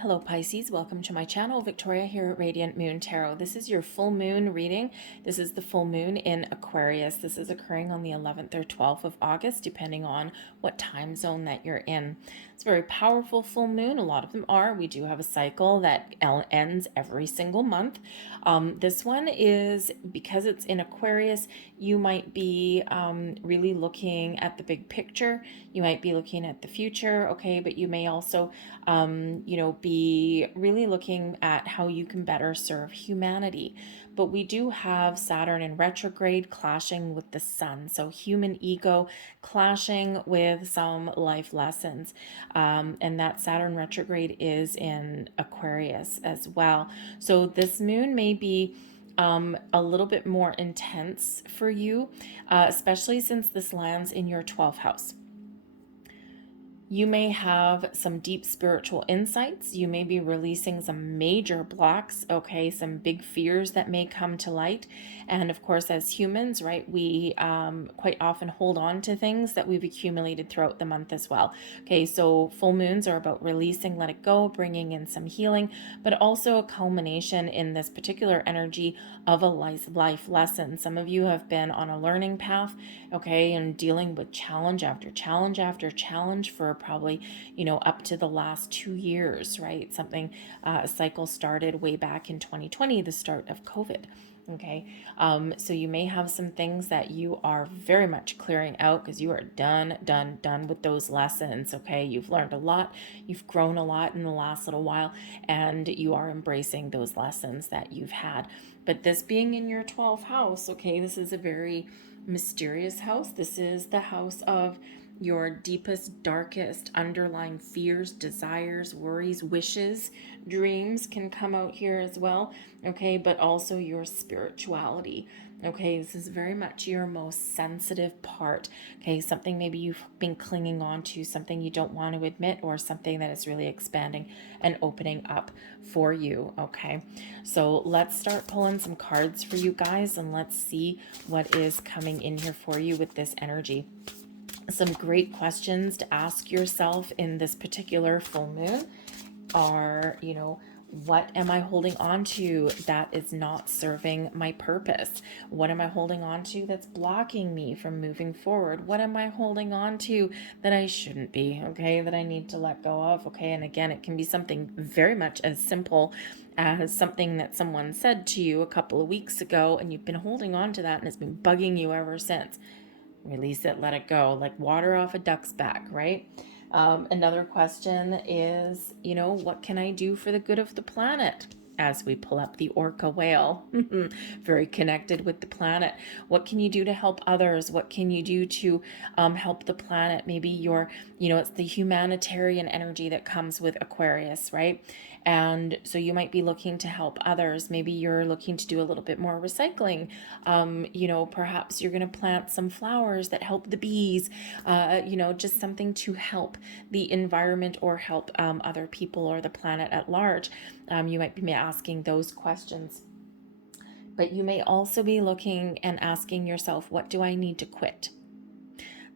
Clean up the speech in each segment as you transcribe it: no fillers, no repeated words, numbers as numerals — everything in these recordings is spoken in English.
Hello Pisces, welcome to my channel. Victoria here at Radiant Moon Tarot. This is your full moon reading. This is the full moon in Aquarius. This is occurring on the 11th or 12th of August, depending on what time zone that you're in. It's a very powerful full moon. A lot of them are. We do have a cycle that ends every single month. This one is, because it's in Aquarius, you might be really looking at the big picture. You might be looking at the future, okay, but you may also be really looking at how you can better serve humanity. But we do have Saturn in retrograde clashing with the sun. So human ego clashing with some life lessons. And that Saturn retrograde is in Aquarius as well. So this moon may be a little bit more intense for you, especially since this lands in your 12th house. You may have some deep spiritual insights. You may be releasing some major blocks, okay, some big fears that may come to light. And of course, as humans, right, we quite often hold on to things that we've accumulated throughout the month as well. Okay, so full moons are about releasing, let it go, bringing in some healing, but also a culmination in this particular energy of a life lesson. Some of you have been on a learning path, okay, and dealing with challenge after challenge after challenge for probably, up to the last 2 years, right? Something, a cycle started way back in 2020, the start of COVID. Okay, so you may have some things that you are very much clearing out because you are done with those lessons. Okay, you've learned a lot, you've grown a lot in the last little while, and you are embracing those lessons that you've had. But this being in your 12th house, okay, this is a very mysterious house. This is the house of your deepest, darkest underlying fears, desires, worries, wishes, dreams can come out here as well, okay, but also your spirituality. Okay, this is very much your most sensitive part. Okay, something maybe you've been clinging on to, something you don't want to admit, or something that is really expanding and opening up for you. Okay, so let's start pulling some cards for you guys and let's see what is coming in here for you with this energy. Some great questions to ask yourself in this particular full moon are, what am I holding on to that is not serving my purpose? What am I holding on to that's blocking me from moving forward? What am I holding on to that I shouldn't be, okay, that I need to let go of, okay? And again, it can be something very much as simple as something that someone said to you a couple of weeks ago, and you've been holding on to that and it's been bugging you ever since. Release it, let it go, like water off a duck's back, right? Another question is, what can I do for the good of the planet? As we pull up the orca whale, very connected with the planet. What can you do to help others? What can you do to help the planet? Maybe it's the humanitarian energy that comes with Aquarius, right? And so you might be looking to help others. Maybe you're looking to do a little bit more recycling. Perhaps you're going to plant some flowers that help the bees, just something to help the environment or help other people or the planet at large. You might be asking those questions. But you may also be looking and asking yourself, what do I need to quit?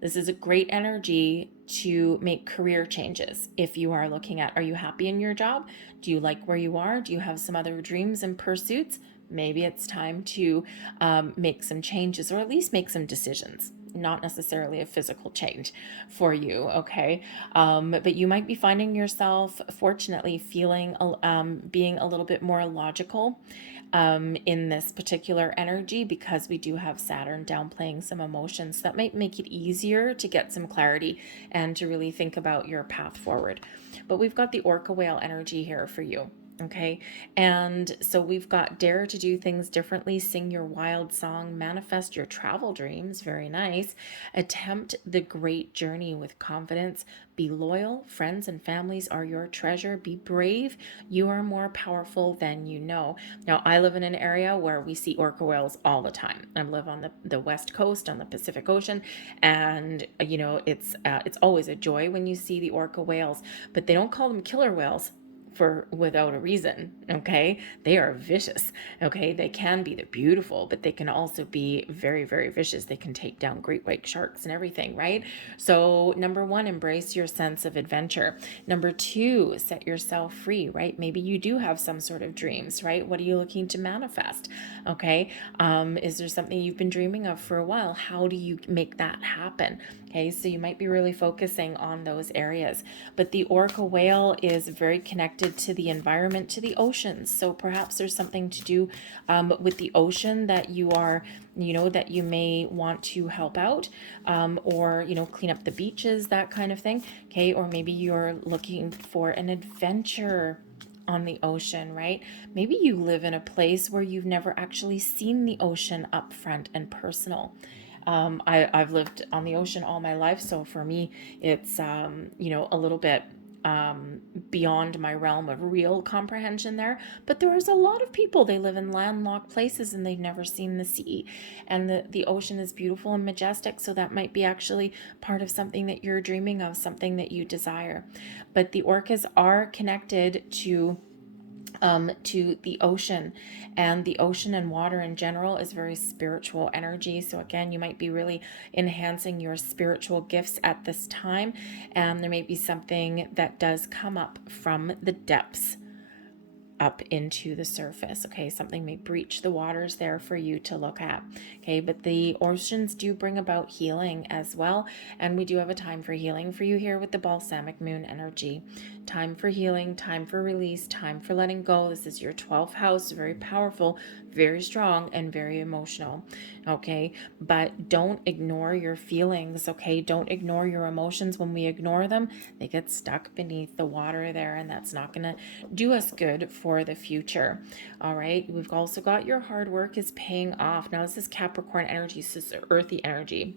This is a great energy to make career changes. If you are looking at, are you happy in your job? Do you like where you are? Do you have some other dreams and pursuits? Maybe it's time to make some changes, or at least make some decisions. Not necessarily a physical change for you, okay? But you might be finding yourself, fortunately, being a little bit more logical in this particular energy, because we do have Saturn downplaying some emotions. That might make it easier to get some clarity and to really think about your path forward. But we've got the orca whale energy here for you. Okay, and so we've got dare to do things differently, sing your wild song, manifest your travel dreams, very nice, attempt the great journey with confidence, be loyal, friends and families are your treasure, be brave, you are more powerful than you know. Now, I live in an area where we see orca whales all the time. I live on the west coast, on the Pacific Ocean, and it's always a joy when you see the orca whales, but they don't call them killer whales. for without a reason. Okay, they are vicious. Okay, they can be, they're beautiful, but they can also be very, very vicious. They can take down great white sharks and everything, right? So number one, embrace your sense of adventure. Number two, set yourself free, right? Maybe you do have some sort of dreams, right? What are you looking to manifest? Okay, is there something you've been dreaming of for a while? How do you make that happen? Okay, so you might be really focusing on those areas. But the orca whale is very connected to the environment, to the oceans. So perhaps there's something to do with the ocean that you are, that you may want to help out, or, clean up the beaches, that kind of thing. Okay, or maybe you're looking for an adventure on the ocean, right? Maybe you live in a place where you've never actually seen the ocean up front and personal. I've lived on the ocean all my life, so for me, it's a little bit beyond my realm of real comprehension there. But there's a lot of people, they live in landlocked places and they've never seen the sea. And the ocean is beautiful and majestic, so that might be actually part of something that you're dreaming of, something that you desire. But the orcas are connected to the ocean, and the ocean and water in general is very spiritual energy. So again, you might be really enhancing your spiritual gifts at this time, and there may be something that does come up from the depths up into the surface. Okay, something may breach the waters there for you to look at. Okay, but the oceans do bring about healing as well, and we do have a time for healing for you here with the balsamic moon energy. Time for healing, time for release, time for letting go. This is your 12th house, very powerful, very strong, and very emotional. Okay, but don't ignore your feelings. Okay, don't ignore your emotions. When we ignore them, they get stuck beneath the water there, and that's not going to do us good for the future. All right, we've also got your hard work is paying off. Now, this is Capricorn energy, so this is earthy energy.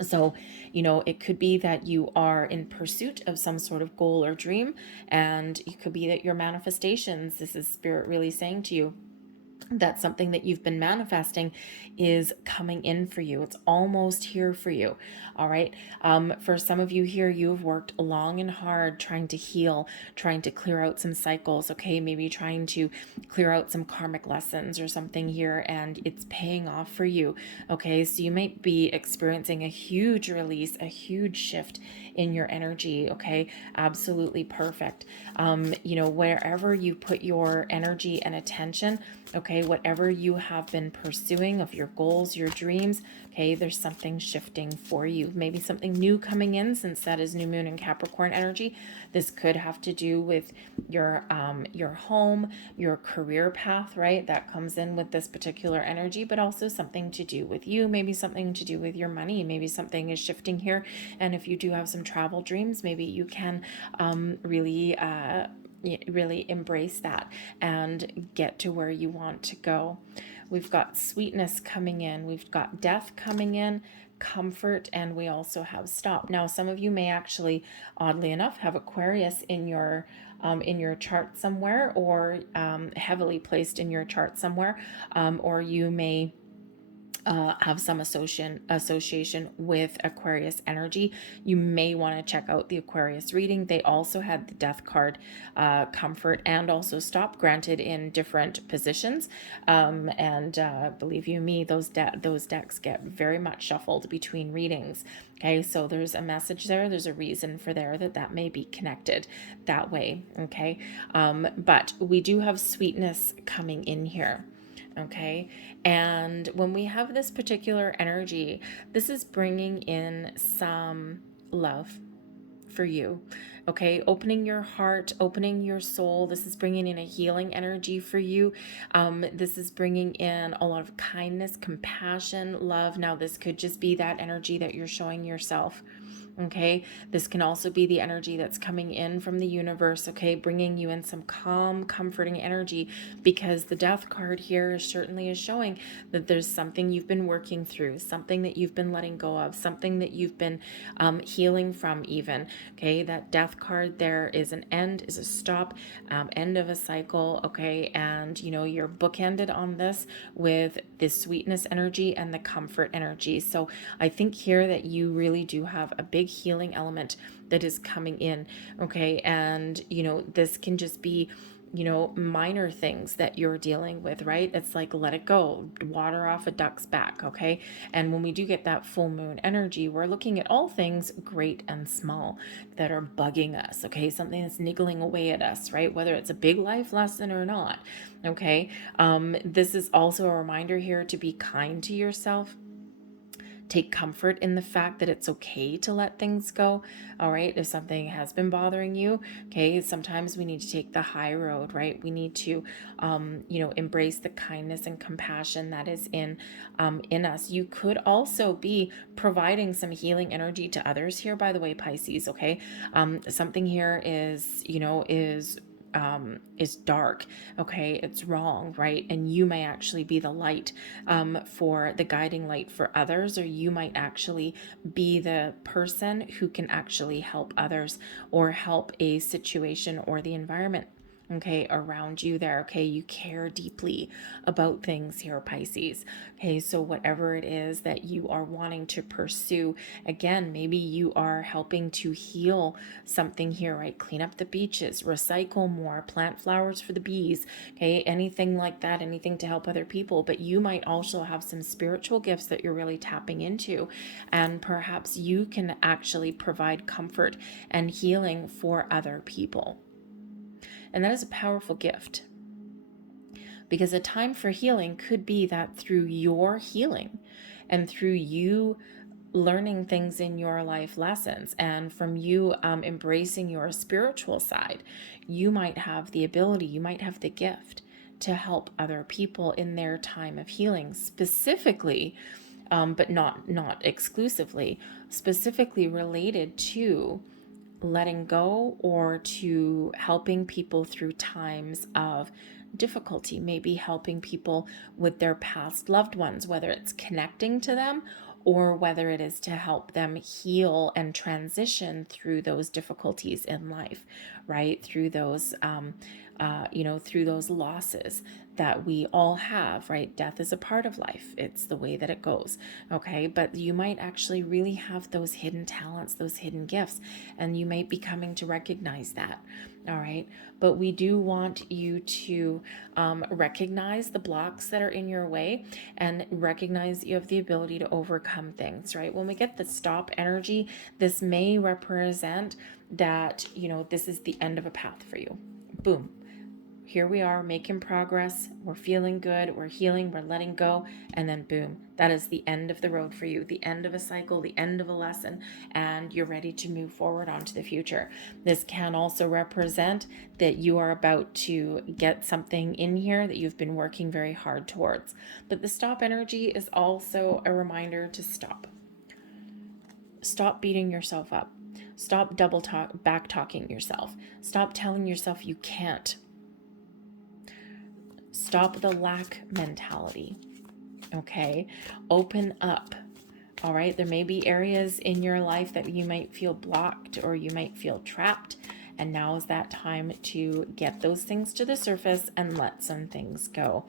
So, it could be that you are in pursuit of some sort of goal or dream, and it could be that your manifestations, this is spirit really saying to you, that something that you've been manifesting is coming in for you. It's almost here for you. All right. For some of you here, you've worked long and hard trying to heal, trying to clear out some cycles. Okay. Maybe trying to clear out some karmic lessons or something here, and it's paying off for you. Okay. So you might be experiencing a huge release, a huge shift in your energy. Okay. Absolutely perfect. Wherever you put your energy and attention, okay, whatever you have been pursuing of your goals, your dreams, okay, there's something shifting for you. Maybe something new coming in, since that is new moon in Capricorn energy. This could have to do with your home, your career path, right? That comes in with this particular energy, but also something to do with you, maybe something to do with your money, maybe something is shifting here. And if you do have some travel dreams, maybe you can really embrace that and get to where you want to go. We've got sweetness coming in. We've got death coming in, comfort, and we also have stop. Now, some of you may actually, oddly enough, have Aquarius in your chart somewhere, or heavily placed in your chart somewhere, or you may have some association with Aquarius energy. You may want to check out the Aquarius reading. They also had the death card, comfort, and also stop, granted in different positions. And believe you me, those decks get very much shuffled between readings. Okay, so there's a message there. There's a reason for there that may be connected that way. Okay, but we do have sweetness coming in here. Okay, and when we have this particular energy, this is bringing in some love for you. Okay, opening your heart, opening your soul. This is bringing in a healing energy for you. This is bringing in a lot of kindness, compassion, love. Now, this could just be that energy that you're showing yourself. Okay, this can also be the energy that's coming in from the universe, okay, bringing you in some calm, comforting energy, because the death card here certainly is showing that there's something you've been working through, something that you've been letting go of, something that you've been healing from even. Okay, that death card there is an end, is a stop, end of a cycle. Okay, and you're bookended on this with this sweetness energy and the comfort energy. So I think here that you really do have a big big healing element that is coming in. Okay. And, this can just be, minor things that you're dealing with, right? It's like, let it go, water off a duck's back. Okay. And when we do get that full moon energy, we're looking at all things great and small that are bugging us. Okay. Something that's niggling away at us, right? Whether it's a big life lesson or not. Okay. This is also a reminder here to be kind to yourself. Take comfort in the fact that it's okay to let things go. All right. If something has been bothering you, okay, sometimes we need to take the high road, right? We need to, embrace the kindness and compassion that is in us. You could also be providing some healing energy to others here, by the way, Pisces. Okay. Something here is dark. Okay, it's wrong, right? And you may actually be the light, for the guiding light for others, or you might actually be the person who can actually help others or help a situation or the environment, okay, around you there. Okay, you care deeply about things here, Pisces. Okay, so whatever it is that you are wanting to pursue, again, maybe you are helping to heal something here, right? Clean up the beaches, recycle more, plant flowers for the bees, okay, anything like that, anything to help other people. But you might also have some spiritual gifts that you're really tapping into, and perhaps you can actually provide comfort and healing for other people. And that is a powerful gift, because a time for healing could be that through your healing and through you learning things in your life lessons, and from you embracing your spiritual side, you might have the ability, you might have the gift to help other people in their time of healing, specifically, but not exclusively, specifically related to letting go or to helping people through times of difficulty, maybe helping people with their past loved ones, whether it's connecting to them or whether it is to help them heal and transition through those difficulties in life, right? Through those, through those losses that we all have, right? Death is a part of life. It's the way that it goes. Okay. But you might actually really have those hidden talents, those hidden gifts, and you might be coming to recognize that. All right. But we do want you to recognize the blocks that are in your way and recognize you have the ability to overcome things, right? When we get the stop energy, this may represent that, this is the end of a path for you. Boom. Here we are making progress. We're feeling good. We're healing. We're letting go. And then boom, that is the end of the road for you, the end of a cycle, the end of a lesson, and you're ready to move forward onto the future. This can also represent that you are about to get something in here that you've been working very hard towards. But the stop energy is also a reminder to stop. Stop beating yourself up. Stop back talking yourself. Stop telling yourself you can't. Stop the lack mentality. Okay. Open up. All right. There may be areas in your life that you might feel blocked or you might feel trapped. And now is that time to get those things to the surface and let some things go.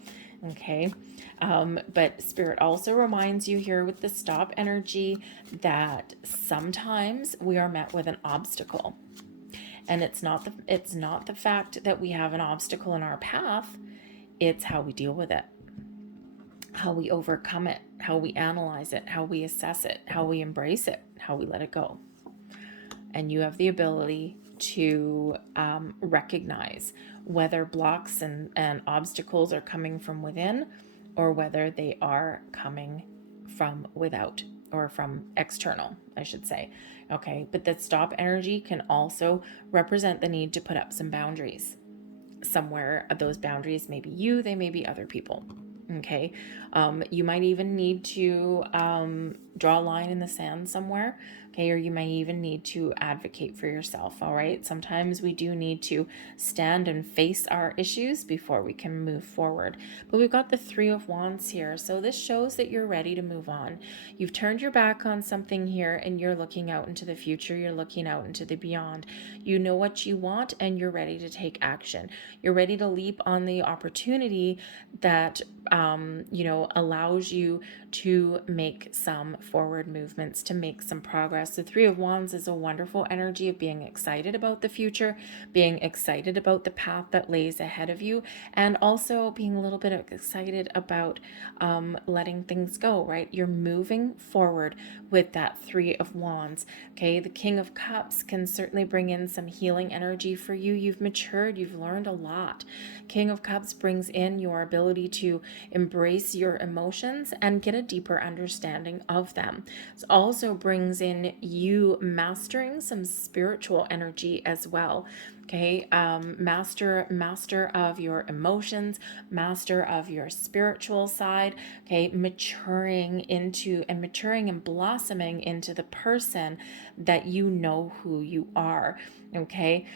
Okay. But Spirit also reminds you here with the stop energy that sometimes we are met with an obstacle. And it's not the fact that we have an obstacle in our path. It's how we deal with it, how we overcome it, how we analyze it, how we assess it, how we embrace it, how we let it go. And you have the ability to recognize whether blocks and obstacles are coming from within or whether they are coming from without or from external, I should say. Okay, but that stop energy can also represent the need to put up some boundaries. Somewhere those boundaries may be you, they may be other people. Okay. You might even need to draw a line in the sand somewhere. Okay. Or you may even need to advocate for yourself. All right. Sometimes we do need to stand and face our issues before we can move forward. But we've got the 3 of Wands here. So this shows that you're ready to move on. You've turned your back on something here and you're looking out into the future. You're looking out into the beyond. You know what you want and you're ready to take action. You're ready to leap on the opportunity that allows you to make some forward movements, to make some progress. The Three of Wands is a wonderful energy of being excited about the future, being excited about the path that lays ahead of you, and also being a little bit excited about letting things go, right? You're moving forward with that Three of Wands. Okay, the King of Cups can certainly bring in some healing energy for you. You've matured, you've learned a lot. King of Cups brings in your ability to embrace your emotions and get a deeper understanding of them. It also brings in you mastering some spiritual energy as well. Okay, master of your emotions, master of your spiritual side. Okay, maturing and blossoming into the person that you know who you are. Okay,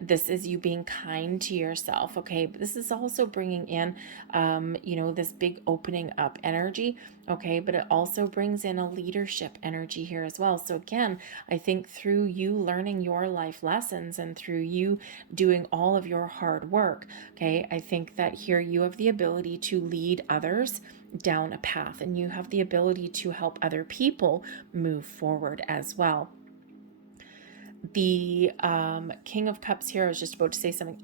this is you being kind to yourself. Okay, but this is also bringing in this big opening up energy. Okay, but it also brings in a leadership energy here as well. So again, I think through you learning your life lessons and through you doing all of your hard work, okay, I think that here you have the ability to lead others down a path, and you have the ability to help other people move forward as well. The King of Cups here, I was just about to say something.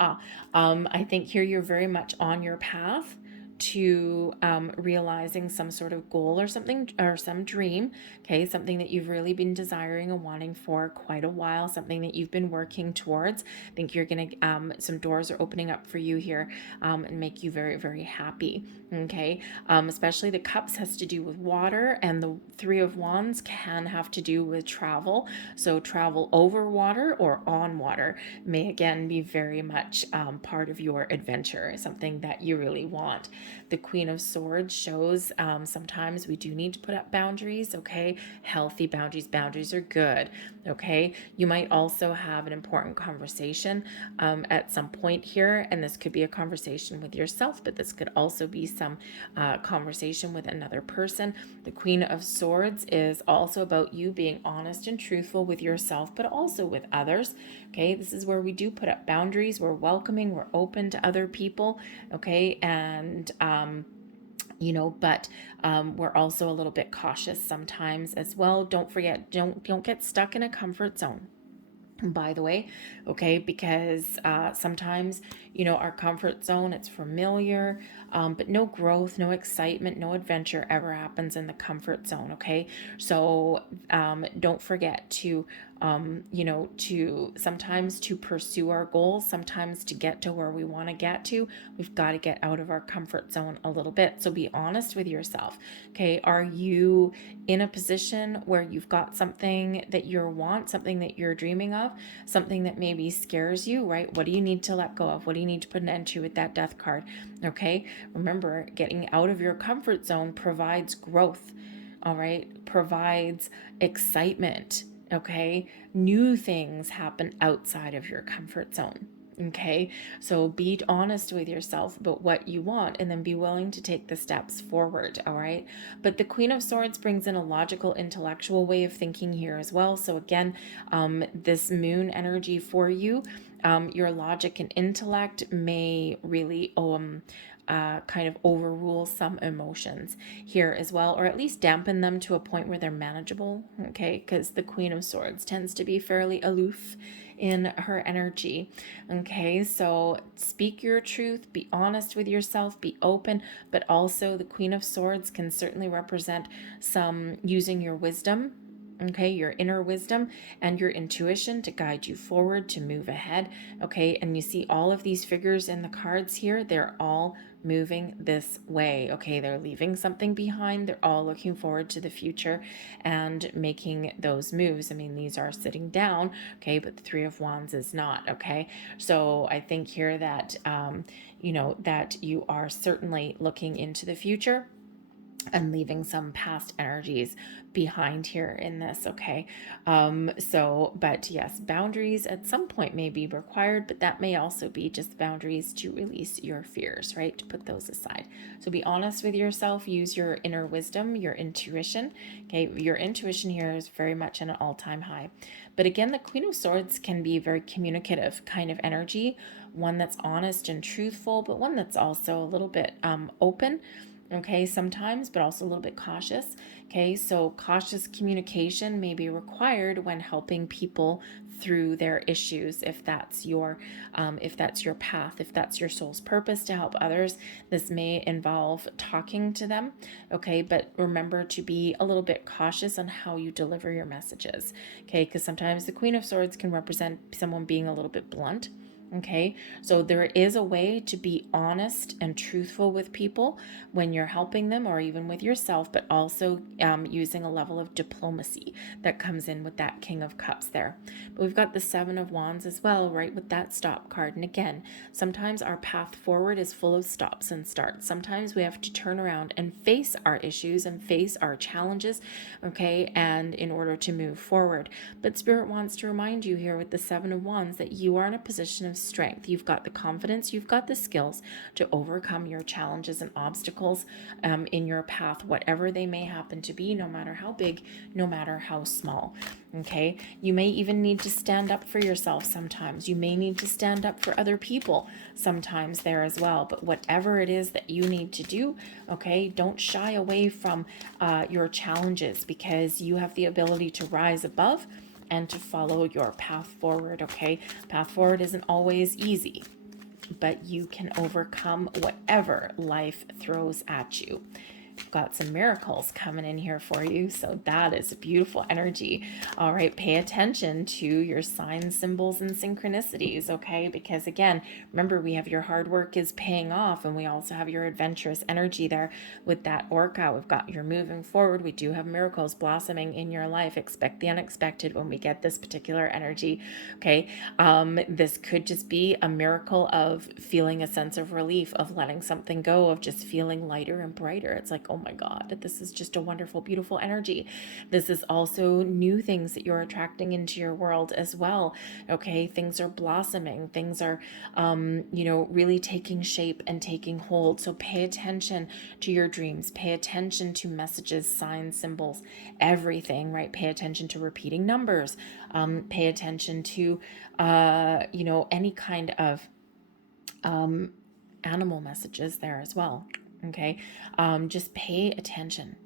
I think here you're very much on your path to realizing some sort of goal or something, or some dream. Okay, something that you've really been desiring and wanting for quite a while, something that you've been working towards. I think you're gonna some doors are opening up for you here, and make you very, very happy. Okay, especially the Cups has to do with water, and the Three of Wands can have to do with travel. So travel over water or on water may again be very much part of your adventure, something that you really want. The Queen of Swords shows sometimes we do need to put up boundaries. Okay, healthy boundaries. Boundaries are good. Okay, you might also have an important conversation at some point here, and this could be a conversation with yourself, but this could also be some conversation with another person. The Queen of Swords is also about you being honest and truthful with yourself, but also with others. Okay, this is where we do put up boundaries. We're welcoming, we're open to other people. Okay, and but we're also a little bit cautious sometimes as well. Don't forget, don't get stuck in a comfort zone, by the way. Okay, because sometimes our comfort zone, it's familiar, but no growth, no excitement, no adventure ever happens in the comfort zone. Okay, so don't forget to to sometimes to pursue our goals, sometimes to get to where we want to get to, we've got to get out of our comfort zone a little bit. So be honest with yourself. Okay, are you in a position where you've got something that something that you're dreaming of, something that maybe scares you, right? What do you need to let go of? What do you need to put an end to with that Death card? Okay, remember, getting out of your comfort zone provides growth. All right, provides excitement. Okay, new things happen outside of your comfort zone. Okay, so be honest with yourself about what you want, and then be willing to take the steps forward. All right, but the Queen of Swords brings in a logical, intellectual way of thinking here as well. So again, this moon energy for you, your logic and intellect may really kind of overrule some emotions here as well, or at least dampen them to a point where they're manageable. Okay, because the Queen of Swords tends to be fairly aloof in her energy. Okay, so speak your truth, be honest with yourself, be open, but also the Queen of Swords can certainly represent some using your wisdom. Okay, your inner wisdom and your intuition to guide you forward, to move ahead. Okay, and you see all of these figures in the cards here, they're all moving this way. Okay, they're leaving something behind. They're all looking forward to the future and making those moves. I mean, these are sitting down, okay, but the Three of Wands is not. Okay, so I think here that that you are certainly looking into the future and leaving some past energies behind here in this. Okay, but yes, boundaries at some point may be required, but that may also be just boundaries to release your fears, right? To put those aside. So be honest with yourself, use your inner wisdom, your intuition. Okay, your intuition here is very much at an all-time high. But again, the Queen of Swords can be a very communicative kind of energy, one that's honest and truthful, but one that's also a little bit open. okay, sometimes, but also a little bit cautious. Okay, so cautious communication may be required when helping people through their issues. If that's your path, if that's your soul's purpose to help others, this may involve talking to them. Okay, but remember to be a little bit cautious on how you deliver your messages. Okay, because sometimes the Queen of Swords can represent someone being a little bit blunt. Okay, so there is a way to be honest and truthful with people when you're helping them, or even with yourself, but also using a level of diplomacy that comes in with that King of Cups there. But we've got the Seven of Wands as well, right, with that stop card. And again, sometimes our path forward is full of stops and starts. Sometimes we have to turn around and face our issues and face our challenges, okay, and in order to move forward. But Spirit wants to remind you here with the Seven of Wands that you are in a position of strength. You've got the confidence, you've got the skills to overcome your challenges and obstacles in your path, whatever they may happen to be, no matter how big, no matter how small. Okay, you may even need to stand up for yourself sometimes. You may need to stand up for other people sometimes there as well. But whatever it is that you need to do, okay, don't shy away from your challenges, because you have the ability to rise above and to follow your path forward. Okay, path forward isn't always easy, but you can overcome whatever life throws at you. Got some miracles coming in here for you, so that is a beautiful energy. All right, pay attention to your signs, symbols, and synchronicities, okay? Because again, remember, we have your hard work is paying off, and we also have your adventurous energy there with that orca. We've got your moving forward. We do have miracles blossoming in your life. Expect the unexpected when we get this particular energy, okay? This could just be a miracle of feeling a sense of relief, of letting something go, of just feeling lighter and brighter. It's like, oh my God, this is just a wonderful, beautiful energy. This is also new things that you're attracting into your world as well. Okay, things are blossoming, things are, really taking shape and taking hold. So pay attention to your dreams, pay attention to messages, signs, symbols, everything, right? Pay attention to repeating numbers, pay attention to, any kind of animal messages there as well. Okay, just pay attention,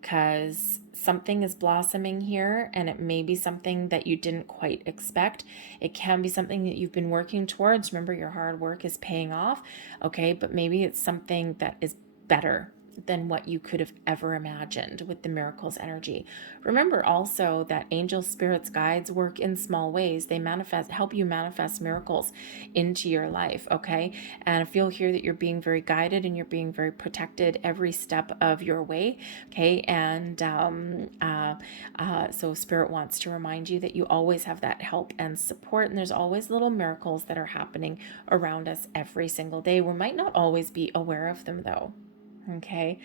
because something is blossoming here, and it may be something that you didn't quite expect. It can be something that you've been working towards. Remember, your hard work is paying off, okay? But maybe it's something that is better than what you could have ever imagined with the miracles energy. Remember also that angel spirits, guides work in small ways. They help you manifest miracles into your life, okay? And I feel here that you're being very guided and you're being very protected every step of your way, okay? And so Spirit wants to remind you that you always have that help and support, and there's always little miracles that are happening around us every single day. We might not always be aware of them though. Okay,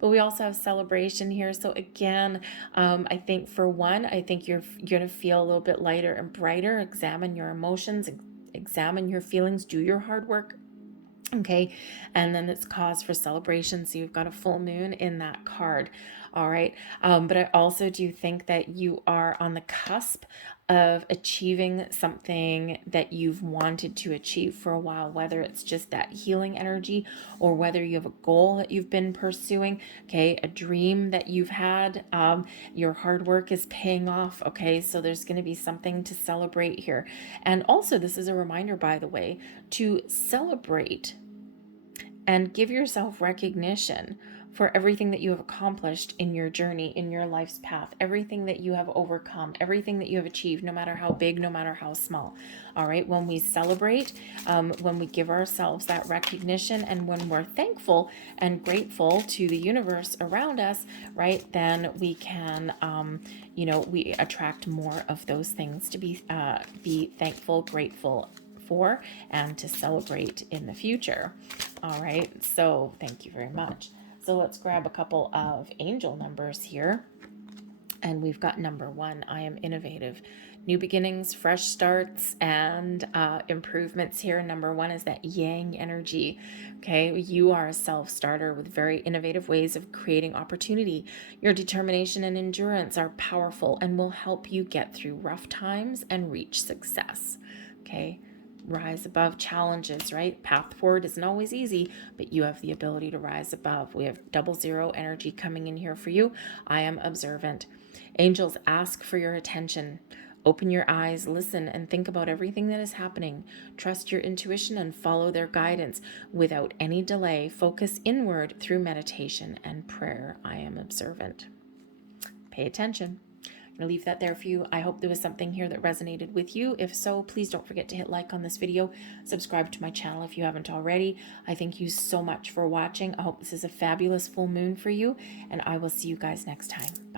but we also have celebration here. So again, I think for one, I think you're going to feel a little bit lighter and brighter. Examine your emotions, examine your feelings, do your hard work. Okay, and then it's cause for celebration. So you've got a full moon in that card. All right, but I also do think that you are on the cusp of achieving something that you've wanted to achieve for a while, whether it's just that healing energy or whether you have a goal that you've been pursuing, okay, a dream that you've had. Your hard work is paying off, okay, so there's going to be something to celebrate here. And also, this is a reminder, by the way, to celebrate and give yourself recognition for everything that you have accomplished in your journey, in your life's path, everything that you have overcome, everything that you have achieved, no matter how big, no matter how small. All right, when we celebrate, when we give ourselves that recognition, and when we're thankful and grateful to the universe around us, right, then we can, we attract more of those things to be thankful, grateful for, and to celebrate in the future. All right, so thank you very much. So let's grab a couple of angel numbers here. And we've got number 1, I am innovative. New beginnings, fresh starts, and improvements here. Number 1 is that yang energy. Okay, you are a self-starter with very innovative ways of creating opportunity. Your determination and endurance are powerful and will help you get through rough times and reach success. Okay, rise above challenges, right? Path forward isn't always easy, but you have the ability to rise above. We have 00 energy coming in here for you. I am observant. Angels, ask for your attention. Open your eyes, listen, and think about everything that is happening. Trust your intuition and follow their guidance. Without any delay, focus inward through meditation and prayer. I am observant. Pay attention. I'm going to leave that there for you. I hope there was something here that resonated with you. If so, please don't forget to hit like on this video. Subscribe to my channel if you haven't already. I thank you so much for watching. I hope this is a fabulous full moon for you, and I will see you guys next time.